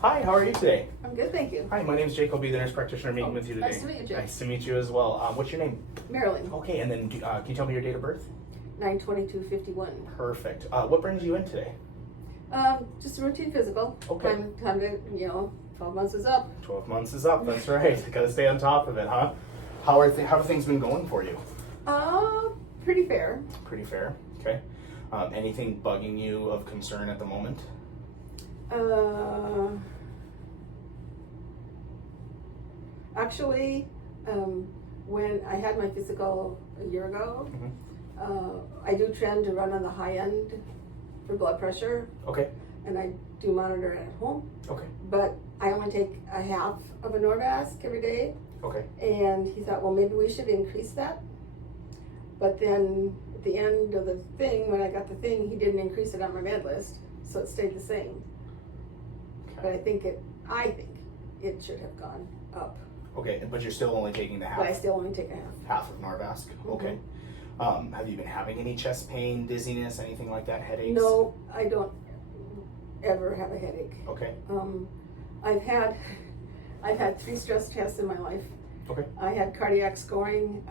Hi, how are you today? I'm good, thank you. Hi, my name is Jake. I'll be the nurse practitioner meeting with you today. Nice to meet you, Jake. Nice to meet you as well. What's your name? Marilyn, Okay, and then can you tell me your date of birth? 9/22/51. Perfect. What brings you in today? Just a routine physical. Okay. Time to, 12 months is up. 12 months is up. That's right. Got to stay on top of it, huh? How have things been going for you? Pretty fair. Pretty fair. Okay. Anything bugging you of concern at the moment? Actually, when I had my physical a year ago, I do trend to run on the high end for blood pressure, Okay. and I do monitor it at home. Okay. But I only take a half of a Norvasc every day, Okay. and he thought, well, maybe we should increase that. But then at the end of the thing, when I got the thing, he didn't increase it on my med list, so it stayed the same. But Okay. I think it should have gone up. Okay, but you're still only taking the half. But I still only take a half. Half of Norvasc. Okay. Have you been having any chest pain, dizziness, anything like that? Headaches? No, I don't ever have a headache. Okay. I've had 3 stress tests in my life. Okay. I had cardiac scoring.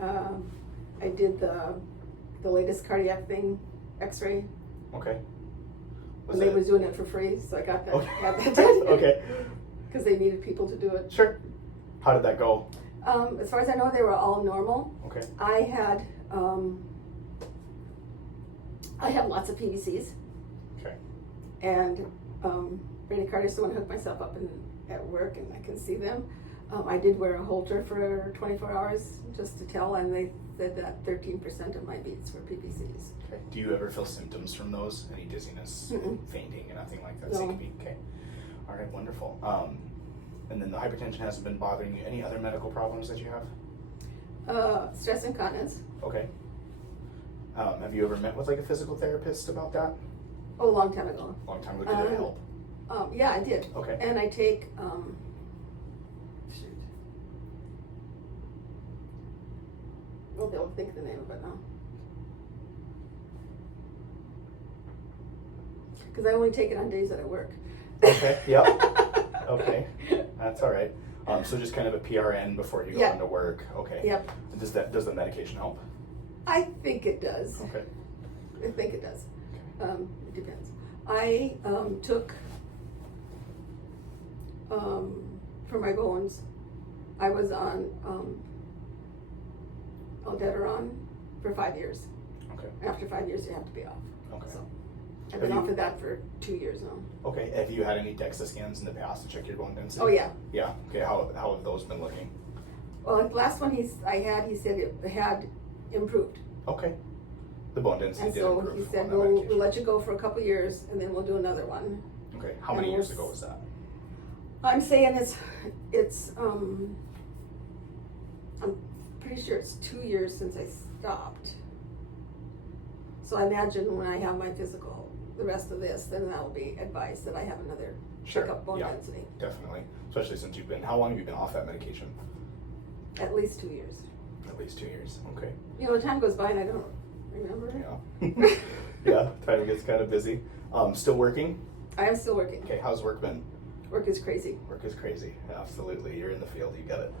I did the latest cardiac thing, X-ray. Okay. When they was doing it for free, so I got that. Okay. Got that done. Okay. Because they needed people to do it. Sure. How did that go? As far as I know, they were all normal. Okay. I have lots of PVCs, Okay. and bradycardia, so when I hook myself up at work and I can see them. I did wear a Holter for 24 hours just to tell, and they said that 13% of my beats were PVCs. Okay. Do you ever feel symptoms from those? Any dizziness, fainting, and nothing like that? No. CKD? Okay. All right. Wonderful. And then the hypertension hasn't been bothering you. Any other medical problems that you have? Stress incontinence. Okay. Have you ever met with like a physical therapist about that? Oh, a long time ago. Long time ago. Did it help? Yeah, I did. Okay. And I take, well, they'll think the name of it now. Because I only take it on days that I work. Okay. Yep. Okay. That's all right. So just kind of a PRN before you go Yep. into work. Okay. Yep. Does the medication help? I think it does. Okay. I think it does. It depends. I took for my bones. I was on Aldebaran for 5 years. Okay. After 5 years, you have to be off. Okay. So I've been off of that for 2 years now. Okay. Have you had any DEXA scans in the past to check your bone density? Oh yeah. Yeah. Okay. How have those been looking? Well, the last one he said it had improved. Okay. The bone density And did so improve. he said, on that we'll medication. let you go for a couple years, and then we'll do another one. Okay. How many and years we'll ago was that? I'm saying it's I'm pretty sure it's 2 years since I stopped. So I imagine when I have my physical, the rest of this, then that'll be advice that I have another checkup bone Yeah. density. Definitely. Especially since how long have you been off that medication? At least 2 years. At least 2 years. Okay. The time goes by and I don't remember. Yeah. Yeah. Time gets kind of busy. Still working? I am still working. Okay. How's work been? Work is crazy. Work is crazy. Absolutely. You're in the field. You get it.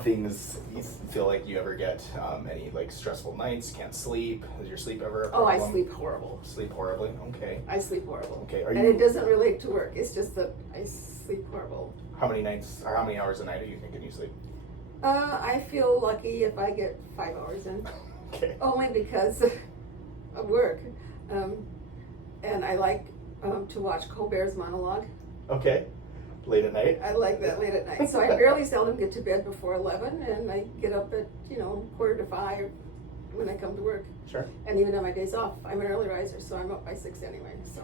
Things you feel like you ever get any like stressful nights? Can't sleep? Is your sleep ever a Oh, problem? I sleep horrible. Sleep horribly. Okay. I sleep horrible. Okay. And it doesn't relate to work. It's just that I sleep horrible. How many nights or how many hours a night are you thinking you sleep? I feel lucky if I get 5 hours in. Okay. Only because of work. And I like to watch Colbert's monologue. Okay. Late at night? I like that late at night. So I barely seldom get to bed before 11, and I get up at, 4:45 when I come to work. Sure. And even on my days off, I'm an early riser, so I'm up by 6 anyway. So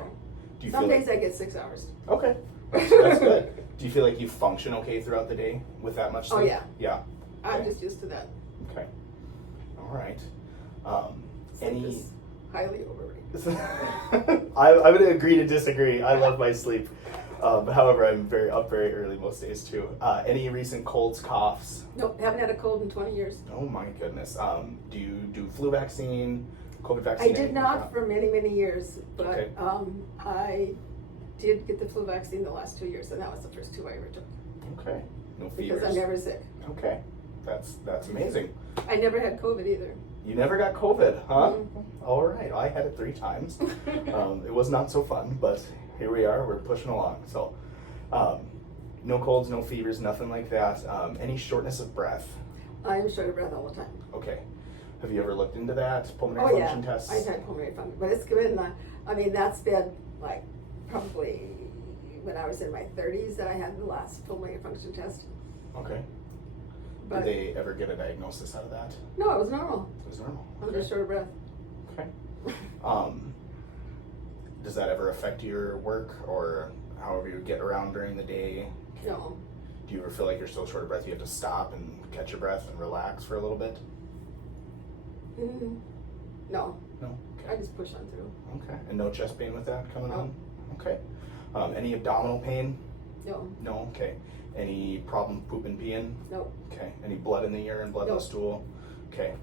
Do you some feel days I get 6 hours. Okay. That's good. Do you feel like you function okay throughout the day with that much sleep? Oh, yeah. Yeah. I'm Okay. just used to that. Okay. All right. Sleep is highly overrated. I'm going to agree to disagree. I love my sleep. However, I'm very early most days too. Any recent colds, coughs? Nope, haven't had a cold in 20 years. Oh my goodness. Do you do flu vaccine, COVID vaccine? I did anything not like for many, many years, but Okay. I did get the flu vaccine the last 2 years, and that was the first 2 I ever took. Okay. No Because fevers. I'm never sick. Okay. That's amazing. I never had COVID either. You never got COVID, huh? Mm-hmm. All right. I had it 3 times. It was not so fun, but here we are. We're pushing along. So, no colds, no fevers, nothing like that. Any shortness of breath? I am short of breath all the time. Okay. Have you ever looked into that? Pulmonary Oh yeah, function tests? I've had pulmonary function, but it's been, that's been like probably when I was in my 30s that I had the last pulmonary function test. Okay. But Did they ever get a diagnosis out of that? no, it was normal. It was normal. I'm Okay. just short of breath. Okay. Does that ever affect your work or however you get around during the day? No. Do you ever feel like you're so short of breath you have to stop and catch your breath and relax for a little bit? No. No? I Okay. just push on through. Okay. And no chest pain with that coming No. on? Okay. Any abdominal pain? No. No? Okay. Any problem pooping, peeing? No. Okay. Any blood in the urine, blood in No. the stool? Okay.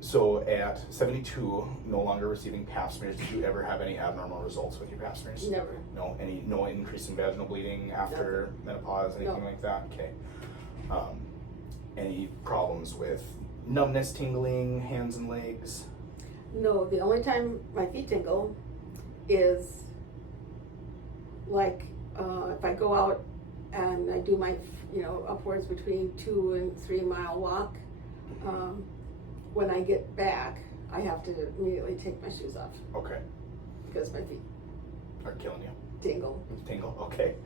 So at 72, no longer receiving pap smears, did you ever have any abnormal results with your pap smears? Never. No. No increase in vaginal bleeding after menopause, anything No. like that? Okay. Any problems with numbness, tingling, hands and legs? No. The only time my feet tingle is like if I go out and I do my, upwards between 2 and 3 mile walk. When I get back, I have to immediately take my shoes off Okay. because my feet Are killing you? tingle. Tingle? Okay.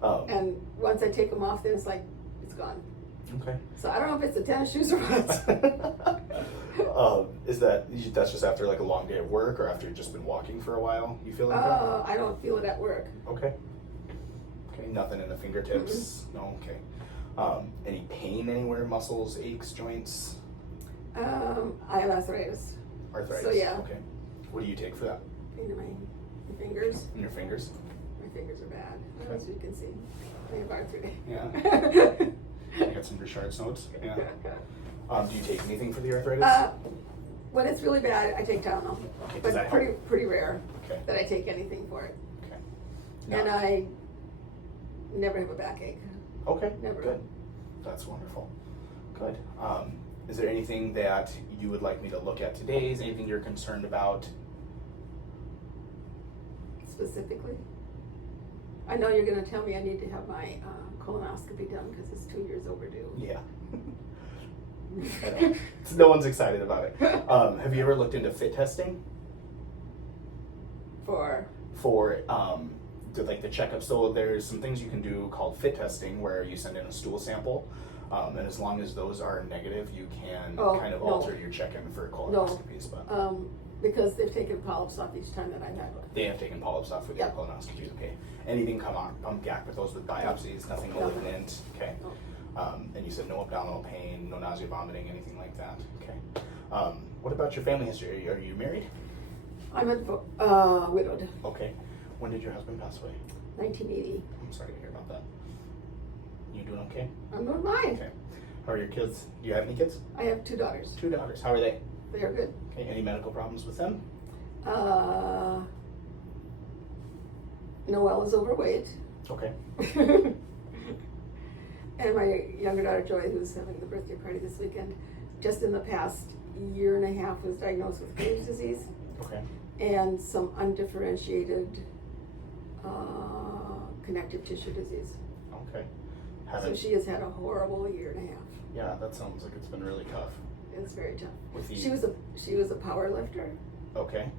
And once I take them off, then it's like, it's gone. Okay. So I don't know if it's the tennis shoes or what. Is that's just after like a long day of work or after you've just been walking for a while? You feel like that? I don't feel it at work. Okay. Okay, nothing in the fingertips? No, okay. Any pain anywhere, muscles, aches, joints? I have arthritis. Arthritis? So, yeah. Okay. What do you take for that? In my fingers. In your fingers? My fingers are bad, Okay. as you can see. I have arthritis. Yeah. You got some Richard's notes? Yeah. Do you take anything for the arthritis? When it's really bad, I take Tylenol. Okay, does But that pretty rare Okay. that I take anything for it. Okay. And I never have a backache. Okay, Never. good. That's wonderful. Good. Is there anything that you would like me to look at today? Is anything you're concerned about? Specifically. I know you're going to tell me I need to have my colonoscopy done because it's 2 years overdue. Yeah. I know. No one's excited about it. Have you ever looked into fit testing For for the checkup? So there's some things you can do called fit testing where you send in a stool sample, and as long as those are negative, you can kind of alter your check-in for colonoscopies. But because they've taken polyps off each time that I've had one. they have taken polyps off with Yep. your colonoscopies. Okay. Anything come back with those with biopsies? Nothing malignant. Okay. No. And you said no abdominal pain, no nausea, vomiting, anything like that. Okay. What about your family history? Are you married? I'm widowed. Okay. When did your husband pass away? 1980. I'm sorry to hear about that. You doing okay? I'm doing fine. Okay. How are your kids? Do you have any kids? I have 2 daughters. 2 daughters. How are they? They are good. Okay. Any medical problems with them? Noelle is overweight. Okay. And my younger daughter Joy, who's having the birthday party this weekend, just in the past year and a half was diagnosed with Graves' disease Okay. and some undifferentiated connective tissue disease. Okay. So she has had a horrible year and a half. Yeah, that sounds like it's been really tough. It's very tough. With the She was a power lifter. Okay.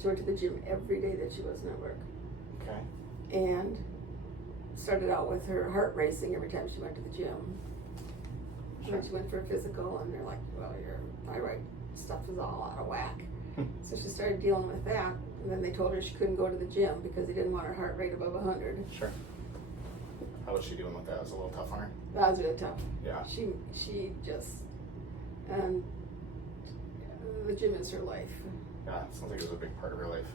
She went to the gym every day that she wasn't at work. Okay. And started out with her heart racing every time she went to the gym. Sure. And she went for a physical and they're like, well, your thyroid stuff is all out of whack. So she started dealing with that, and then they told her she couldn't go to the gym because they didn't want her heart rate above 100. Sure. How was she doing with that? It was a little tough on her? That was really tough. Yeah. She just, and the gym is her life. Yeah, it sounds like it was a big part of her life.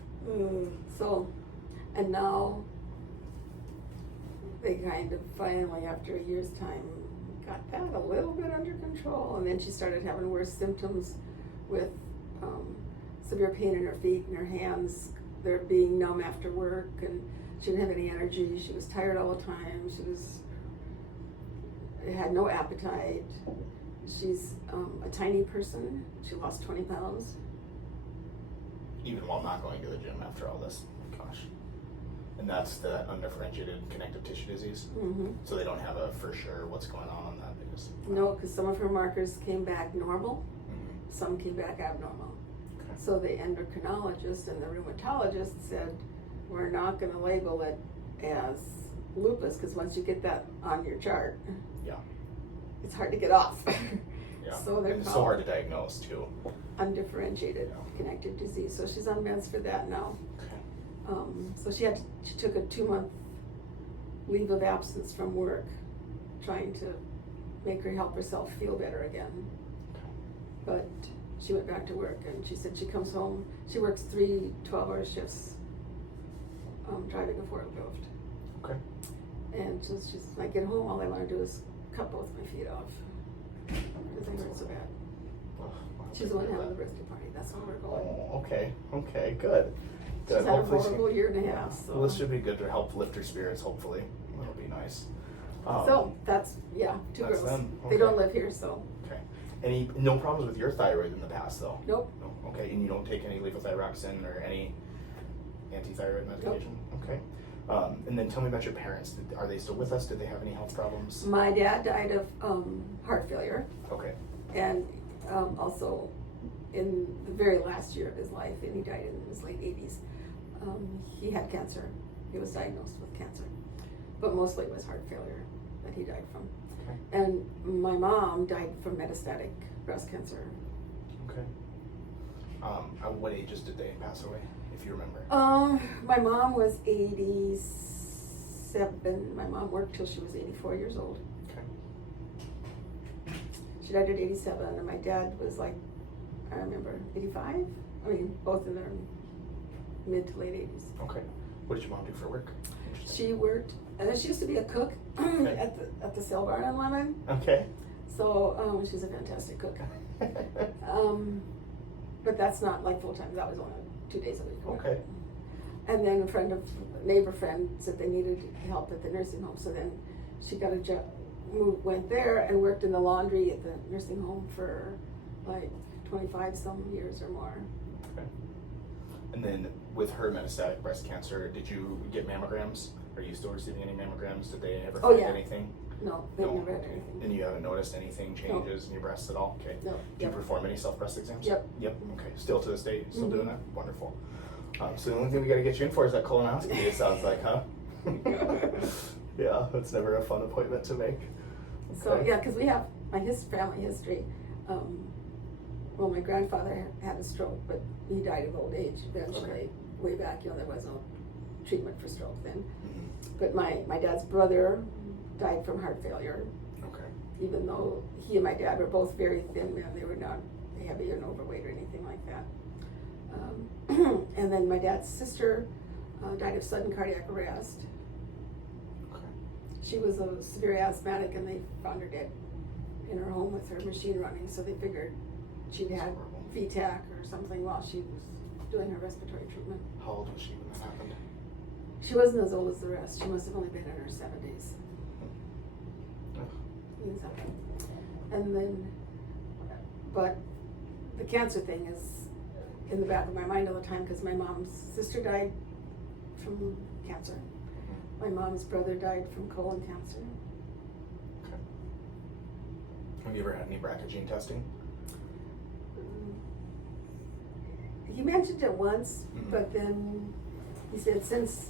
So, and now they kind of finally, after a year's time, got that a little bit under control, and then she started having worse symptoms with severe pain in her feet and her hands, their being numb after work, and she didn't have any energy. She was tired all the time. Had no appetite. She's a tiny person. She lost 20 pounds. Even while not going to the gym after all this. Gosh. And that's the undifferentiated connective tissue disease? Mm-hmm. So they don't have a for sure what's going on that? They just, no, because some of her markers came back normal. Mm-hmm. Some came back abnormal. Okay. So the endocrinologist and the rheumatologist said, we're not going to label it as lupus, because once you get that on your chart, yeah, it's hard to get off. Yeah. So they're it's so hard to diagnose too. Undifferentiated connective disease. So she's on meds for that now. Okay. So she took a 2-month leave of absence from work, trying to make her help herself feel better again. Okay. But she went back to work, and she said she comes home. She works 3 12-hour shifts, driving a forklift. Okay. And she's when I get home, all I want to do is cut both my feet off because I hurt so bad. Oh, She's the one having the birthday party. That's where we're going. Oh, okay. Okay, good. She's had a horrible year and a half. So. Well, this should be good to help lift her spirits, hopefully. That'll be nice. So that's, 2 that's girls. them. They Okay. don't live here, so. Okay. No problems with your thyroid in the past, though? Nope. No. Okay, and you don't take any levothyroxine or any anti-thyroid medication? Nope. Okay. And then tell me about your parents. Are they still with us? Did they have any health problems? My dad died of heart failure, Okay. and also in the very last year of his life, and he died in his late 80s. He had cancer. He was diagnosed with cancer, but mostly it was heart failure that he died from. Okay. And my mom died from metastatic breast cancer. Okay. At what ages did they pass away, if you remember? My mom was 87. My mom worked till she was 84 years old. Okay. She died at 87, and my dad was like, I remember, 85? I mean, both in their mid to late 80s. Okay. What did your mom do for work? Interesting. She worked, and she used to be a cook Okay. at the sale barn in Lemon. Okay. So she's a fantastic cook. But that's not like full time. That was only 2 days a week. Okay. And then neighbor friend said they needed help at the nursing home. So then she got a job, went there and worked in the laundry at the nursing home for like 25 some years or more. Okay. And then with her metastatic breast cancer, did you get mammograms? Are you still receiving any mammograms? Did they ever find anything? No, they never had anything. And you haven't noticed anything changes in your breasts at all? Okay. No. Do you perform any self-breast exams? Yep. Yep. Okay. Still to this day, still doing that? Wonderful. So the only thing we got to get you in for is that colonoscopy, it sounds like, huh? Yeah, that's never a fun appointment to make. So yeah, because we have family history. Well, my grandfather had a stroke, but he died of old age eventually. Okay. Way back, there was no treatment for stroke then. Mm-hmm. But my dad's brother died from heart failure. Okay. Even though he and my dad were both very thin men, they were not heavy and overweight or anything like that. And then my dad's sister died of sudden cardiac arrest. Okay. She was a severe asthmatic, and they found her dead in her home with her machine running, so they figured she'd had VTAC or something while she was doing her respiratory treatment. How old was she when that happened? She wasn't as old as the rest. She must have only been in her 70s. And then, but the cancer thing is in the back of my mind all the time, because my mom's sister died from cancer. My mom's brother died from colon cancer. Okay. Have you ever had any BRCA gene testing? He mentioned it once, but then he said since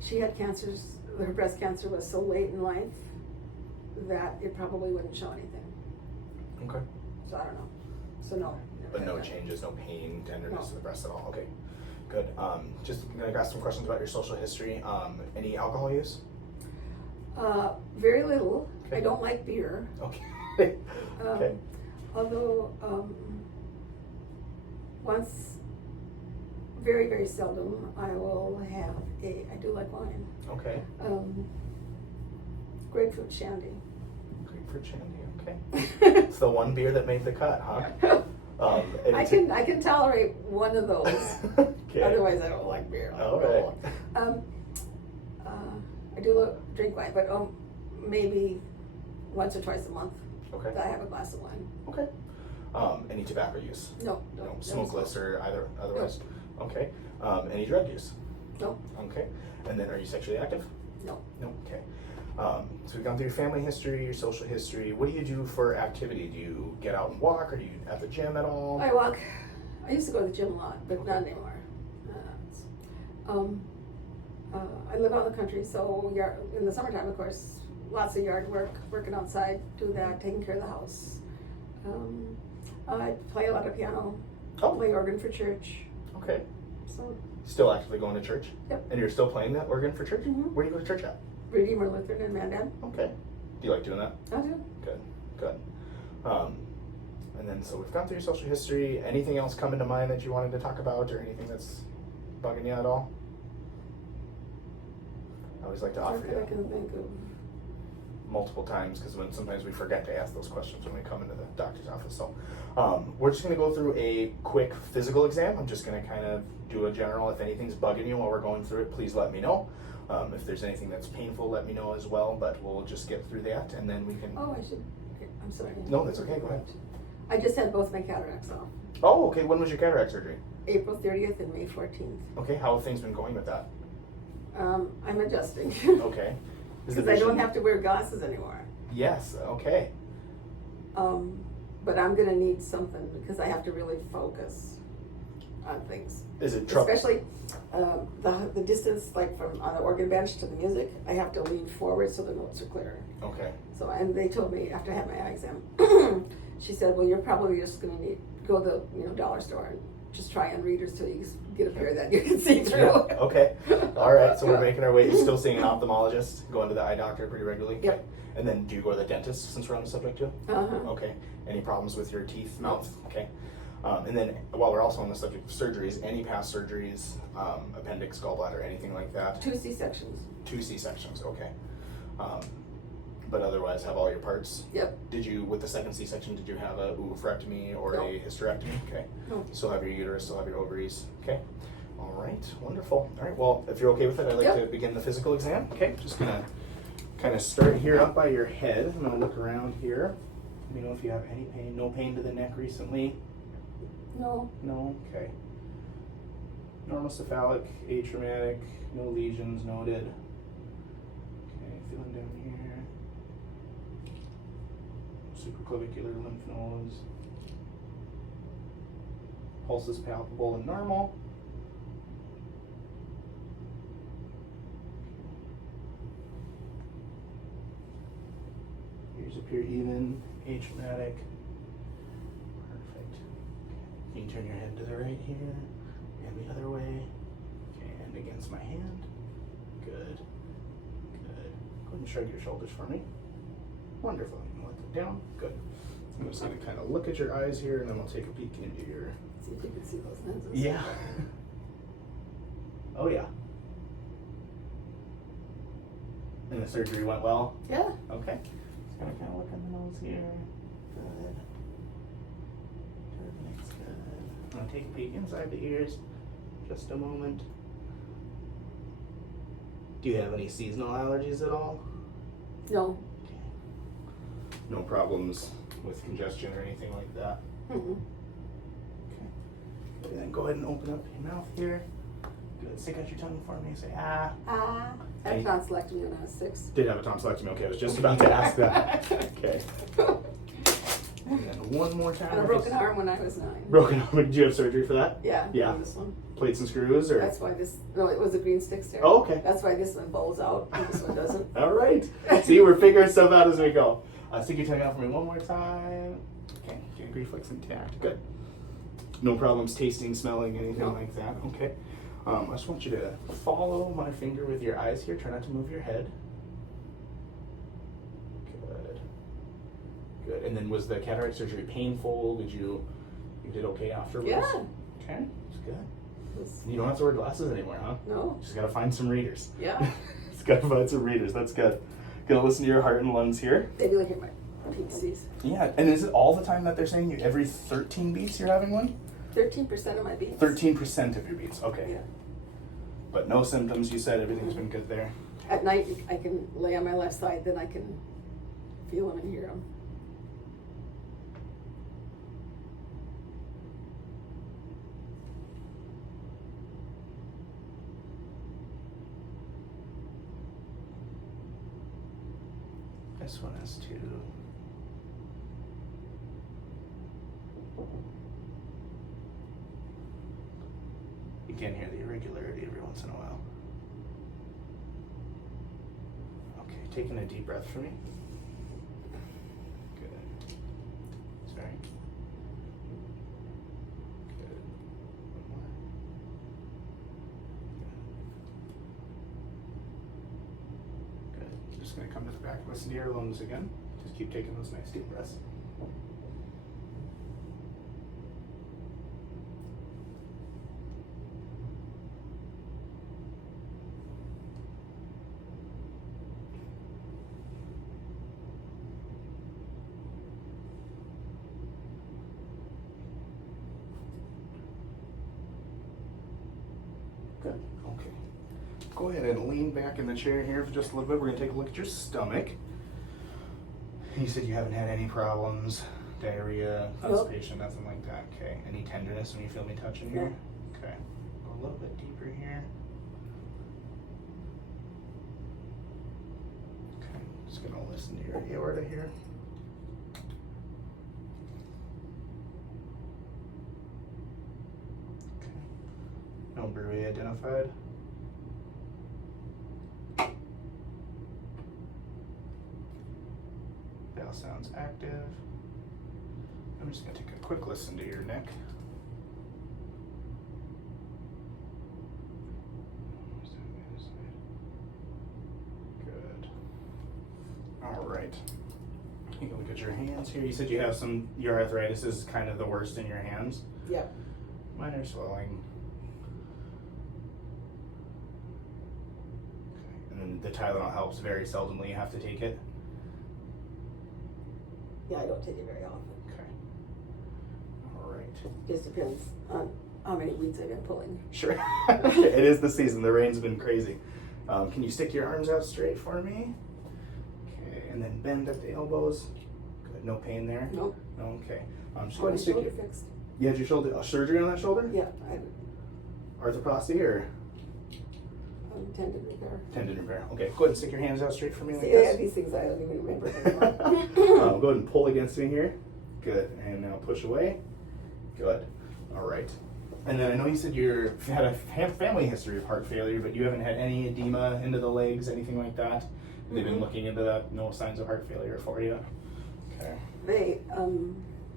she had cancers, her breast cancer was so late in life that it probably wouldn't show anything. Okay. So I don't know. So no. But no changes, no pain, tenderness in the breast at all. Okay, good. Just gonna ask some questions about your social history. Any alcohol use? Very little. Okay. I don't like beer. Okay. Okay. Although once, very, very seldom, I will have I do like wine. Okay. Grapefruit shandy. Grapefruit shandy. Okay. It's the one beer that made the cut, huh? I can tolerate one of those. Okay. Otherwise, I don't like beer. All right. I do drink wine, but maybe once or twice a month. Okay. I have a glass of wine. Okay. Any tobacco use? No. Smokeless or otherwise? No. Okay. Any drug use? No. Okay. And then are you sexually active? No. No. Okay. So we've gone through your family history, your social history. What do you do for activity? Do you get out and walk? Are you at the gym at all? I walk. I used to go to the gym a lot, but not anymore. I live out in the country, so in the summertime, of course, lots of yard work, working outside, do that, taking care of the house. I play a lot of piano, play organ for church. Okay. So. Still actively going to church? Yep. And you're still playing that organ for church? Mm-hmm. Where do you go to church at? Redeemer Lutheran in Mandan. Okay. Do you like doing that? I do. Good. And then, so we've gone through your social history. Anything else come into mind that you wanted to talk about, or anything that's bugging you at all? I always like to offer you I can think of multiple times, because sometimes we forget to ask those questions when we come into the doctor's office. So we're just going to go through a quick physical exam. I'm just going to kind of do a general. If anything's bugging you while we're going through it, please let me know. If there's anything that's painful, let me know as well, but we'll just get through that, and then we can... Oh, I'm sorry. No, that's okay, go ahead. I just had both my cataracts off. Oh, okay. When was your cataract surgery? April 30th and May 14th. Okay, how have things been going with that? I'm adjusting. Okay. Because I don't have to wear glasses anymore. Yes, okay. But I'm gonna need something because I have to really focus on things. Is it trouble? Especially the distance, like from on the organ bench to the music, I have to lean forward so the notes are clearer. Okay. So, and they told me after I had my eye exam, she said, well, you're probably just gonna need go to the dollar store and just try on readers till you get a pair that you can see through. Yeah. Okay. All right. So we're making our way. You're still seeing an ophthalmologist, going to the eye doctor pretty regularly. Yep. Okay. And then do you go to the dentist since we're on the subject too? Uh-huh. Okay. Any problems with your teeth, mouth? Okay. And then while we're also on the subject of surgeries, any past surgeries, appendix, gallbladder, anything like that? 2 C-sections. 2 C-sections. Okay. But otherwise, have all your parts. Yep. Did you, with the second C-section, did you have a oophorectomy or No. a hysterectomy? Okay. No. Still have your uterus, still have your ovaries. Okay. All right. Wonderful. All right. Well, if you're okay with it, I'd like to begin the physical exam. Okay. Just gonna kind of start here up by your head. I'm gonna look around here. Let me know if you have any pain. No pain to the neck recently? No. No. Okay. Normal cephalic, atraumatic, no lesions noted. Okay. Feeling down here. Supraclavicular lymph nodes. Pulse is palpable and normal. Ears appear even, atraumatic. Perfect. You can turn your head to the right here and the other way. Okay, and against my hand. Good. Good. Go ahead and shrug your shoulders for me. Wonderful. Let them down. Good. I'm just going to kind of look at your eyes here, and then we'll take a peek into your... See if you can see those lenses. Yeah. Oh, yeah. And the surgery went well? Yeah. Okay. Just going to kind of look in the nose here. Good. Everything's good. I'm going to take a peek inside the ears. Just a moment. Do you have any seasonal allergies at all? No. No problems with congestion or anything like that? Mm-mm. Okay. And then go ahead and open up your mouth here. Good. Stick out your tongue for me. Say, ah. Ah. I had tonsillectomy when I was 6. Did have a tonsillectomy. Okay, I was just about to ask that. Okay. And then one more time. And a broken arm when I was 9. Broken arm. Did you have surgery for that? Yeah. Yeah. This one. Plates and screws, or? That's why this. No, it was a green stick stair. Oh, okay. That's why this one bowls out and this one doesn't. All right. See, we're figuring stuff out as we go. Stick your tongue out for me one more time. Okay, getting reflex intact. Good. No problems tasting, smelling, anything like that. Okay. I just want you to follow my finger with your eyes here. Try not to move your head. Good. Good. And then was the cataract surgery painful? You did okay afterwards? Yeah. Okay, that's good. You don't have to wear glasses anymore, huh? No. Just gotta find some readers. Yeah. Just gotta find some readers. That's good. Gonna listen to your heart and lungs here. Maybe look at my PCs. Yeah, and is it all the time that they're saying you every 13 beats you're having one? 13% of my beats. 13% of your beats, okay. Yeah. But no symptoms, you said everything's been good there? At night, I can lay on my left side, then I can feel them and hear them. This one is too. You can hear the irregularity every once in a while. Okay, taking a deep breath for me. Good. Sorry. Good. One more. Good. Just gonna come to the back, listen to your lungs again. Just keep taking those nice deep breaths. Good. Okay. Go ahead and lean back in the chair here for just a little bit. We're going to take a look at your stomach. You said you haven't had any problems, diarrhea, constipation, nothing like that. Okay. Any tenderness when you feel me touching here? No. Okay. Go a little bit deeper here. Okay. Just going to listen to your aorta here. Okay. No bruit identified. Bell sounds active. I'm just going to take a quick listen to your neck. Good. All right. You can look at your hands here. You said you have your arthritis is kind of the worst in your hands. Yep. Minor swelling. Okay. And then the Tylenol helps very seldomly. You have to take it. Yeah, I don't take it very often. Okay. All right. Just depends on how many weeds I've been pulling. Sure. It is the season. The rain's been crazy. Can you stick your arms out straight for me? Okay. And then bend at the elbows. Good. No pain there? Nope. Okay. I'm just Got going my to stick shoulder it. fixed. You had your shoulder surgery on that shoulder? Yeah, Arthroplasty or tendon repair. tendon repair? Okay. Go ahead and stick your hands out straight for me like See, this. these things I don't even remember anymore. Go ahead and pull against me here. Good. And now push away. Good. All right. And then I know you said you had a family history of heart failure, but you haven't had any edema into the legs, anything like that? They've been looking into that. No signs of heart failure for you? Okay. They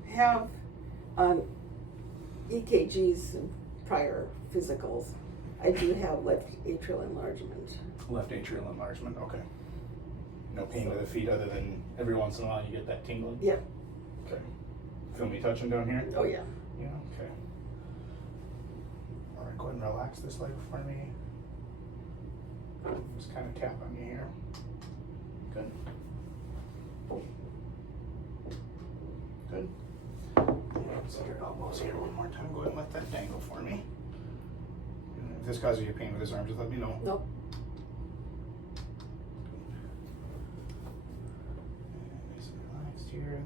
have on EKGs and prior physicals, I do have left atrial enlargement. Left atrial enlargement. Okay. No pain with the feet other than every once in a while you get that tingling? Yep. Okay. Feel me touching down here? Oh yeah. Yeah, okay. All right, go ahead and relax this leg for me. Just kind of tap on you here. Good. Good. So your elbows here one more time. Go ahead and let that dangle for me. And if this causes you pain with this arm, just let me know. Nope. And nice and relaxed here.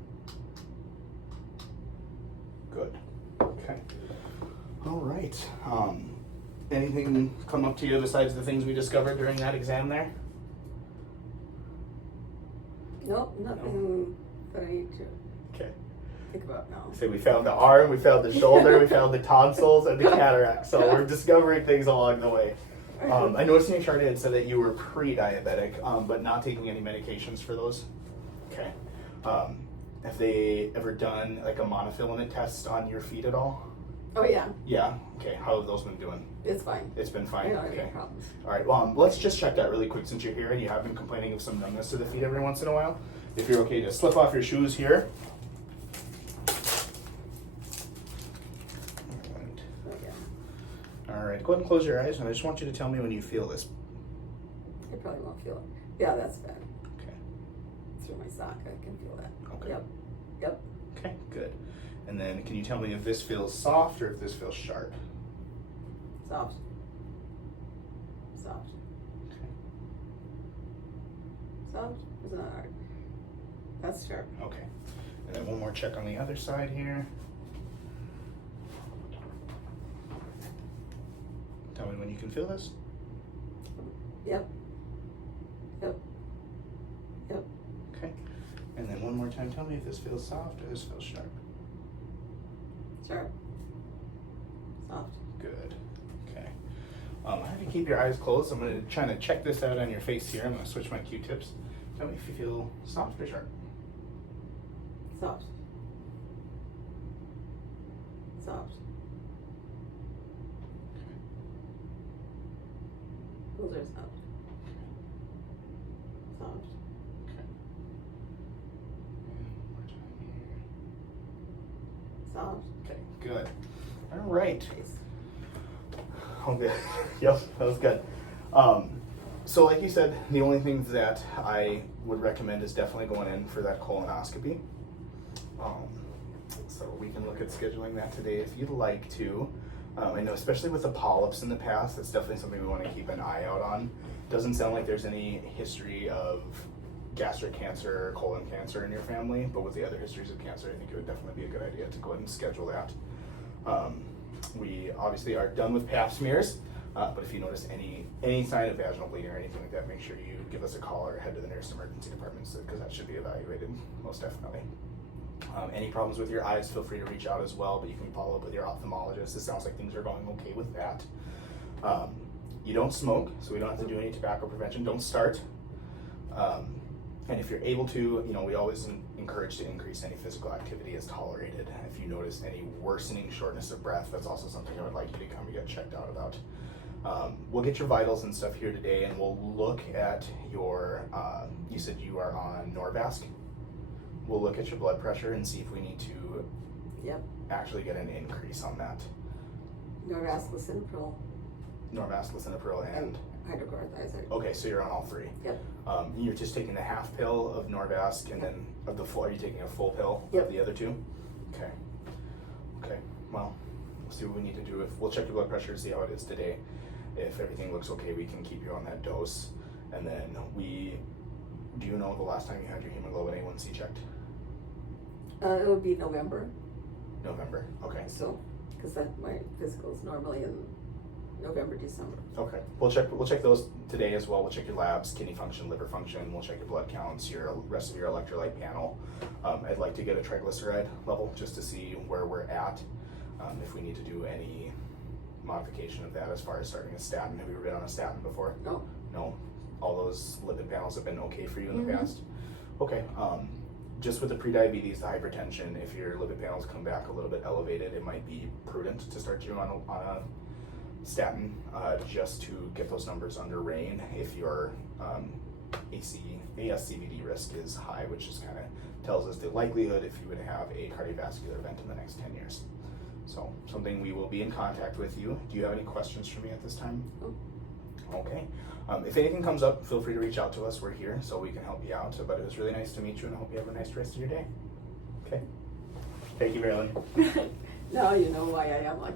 Good. Okay. All right. Anything come up to you besides the things we discovered during that exam there? Nope, nothing that I need to Okay. think about now. So we found the arm, we found the shoulder, we found the tonsils, and the cataract. So we're discovering things along the way. I noticed in your chart it said that you were pre-diabetic, but not taking any medications for those. Okay. Have they ever done like a monofilament test on your feet at all? Oh yeah, Yeah. Okay. How have those been doing? it's fine. It's been I fine. don't have Okay. any problems. All right. Well, let's just check that really quick since you're here and you have been complaining of some numbness to the feet every once in a while. If you're okay to slip off your shoes here. Oh yeah. All right. Go ahead and close your eyes, and I just want you to tell me when you feel this. I probably won't feel it. Yeah, that's bad. Okay. through my sock. I can feel that. Okay. Yep. Okay, good. And then can you tell me if this feels soft or if this feels sharp? Soft. Okay. Soft? It's not hard. That's sharp. Okay. And then one more check on the other side here. Tell me when you can feel this. Yep. Okay. And then one more time, tell me if this feels soft or this feels sharp. Sharp. Soft. Good. Okay. I have you keep your eyes closed. I'm going to try to check this out on your face here. I'm going to switch my Q-tips. Tell me if you feel soft or sharp. Soft. Soft. Those are soft. Soft. Okay. And one more time here. Soft. Okay, good. All right. Nice. Oh, good. Yep, that was good. So like you said, the only things that I would recommend is definitely going in for that colonoscopy. So we can look at scheduling that today if you'd like to. I know especially with the polyps in the past, that's definitely something we want to keep an eye out on. Doesn't sound like there's any history of gastric cancer or colon cancer in your family, but with the other histories of cancer, I think it would definitely be a good idea to go ahead and schedule that. We obviously are done with pap smears, but if you notice any sign of vaginal bleeding or anything like that, make sure you give us a call or head to the nearest emergency department because that should be evaluated, most definitely. Any problems with your eyes, feel free to reach out as well, but you can follow up with your ophthalmologist. It sounds like things are going okay with that. You don't smoke, so we don't have to do any tobacco prevention. Don't start. And if you're able to, we always encourage to increase any physical activity as tolerated. If you notice any worsening shortness of breath, that's also something I would like you to come and get checked out about. We'll get your vitals and stuff here today, and we'll look at your, you said you are on Norvasc. We'll look at your blood pressure and see if we need to actually get an increase on that. Norvasc, lisinopril, and hydrochlorothiazide. Okay, so you're on all three. Yep. You're just taking the half pill of Norvasc, and then of the full. Are you taking a full pill of the other two? Okay. Okay. Well, we'll see what we need to do. We'll check your blood pressure, see how it is today. If everything looks okay, we can keep you on that dose. And then do you know the last time you had your hemoglobin A1C checked? It would be November. November. Okay. So, because my physical is normally in November, December. Okay. We'll check those today as well. We'll check your labs, kidney function, liver function. We'll check your blood counts, your rest of your electrolyte panel. I'd like to get a triglyceride level just to see where we're at. If we need to do any modification of that as far as starting a statin. Have you ever been on a statin before? No. No. All those lipid panels have been okay for you in the past? Okay. Just with the prediabetes, the hypertension, if your lipid panels come back a little bit elevated, it might be prudent to start you on a statin just to get those numbers under rein if your ASCVD risk is high, which just kind of tells us the likelihood if you would have a cardiovascular event in the next 10 years. So something we will be in contact with you. Do you have any questions for me at this time? No. Okay. If anything comes up, feel free to reach out to us. We're here so we can help you out. But it was really nice to meet you, and I hope you have a nice rest of your day. Okay. Thank you, Marilyn. Now you know why I am like